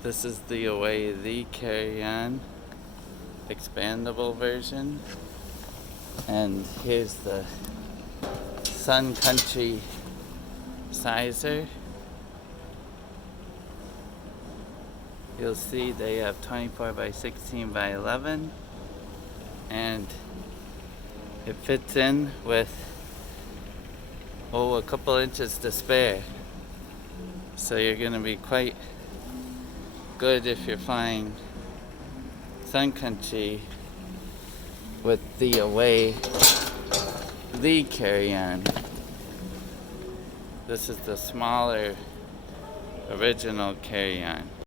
This is the Away The Carry-On Expandable version. And here's the Sun Country sizer. You'll see they have 24 by 16 by 11, and it fits in with a couple inches to spare. So you're going to be quite good if you're flying Sun Country with the Away The Carry-On. This is the smaller original carry-on.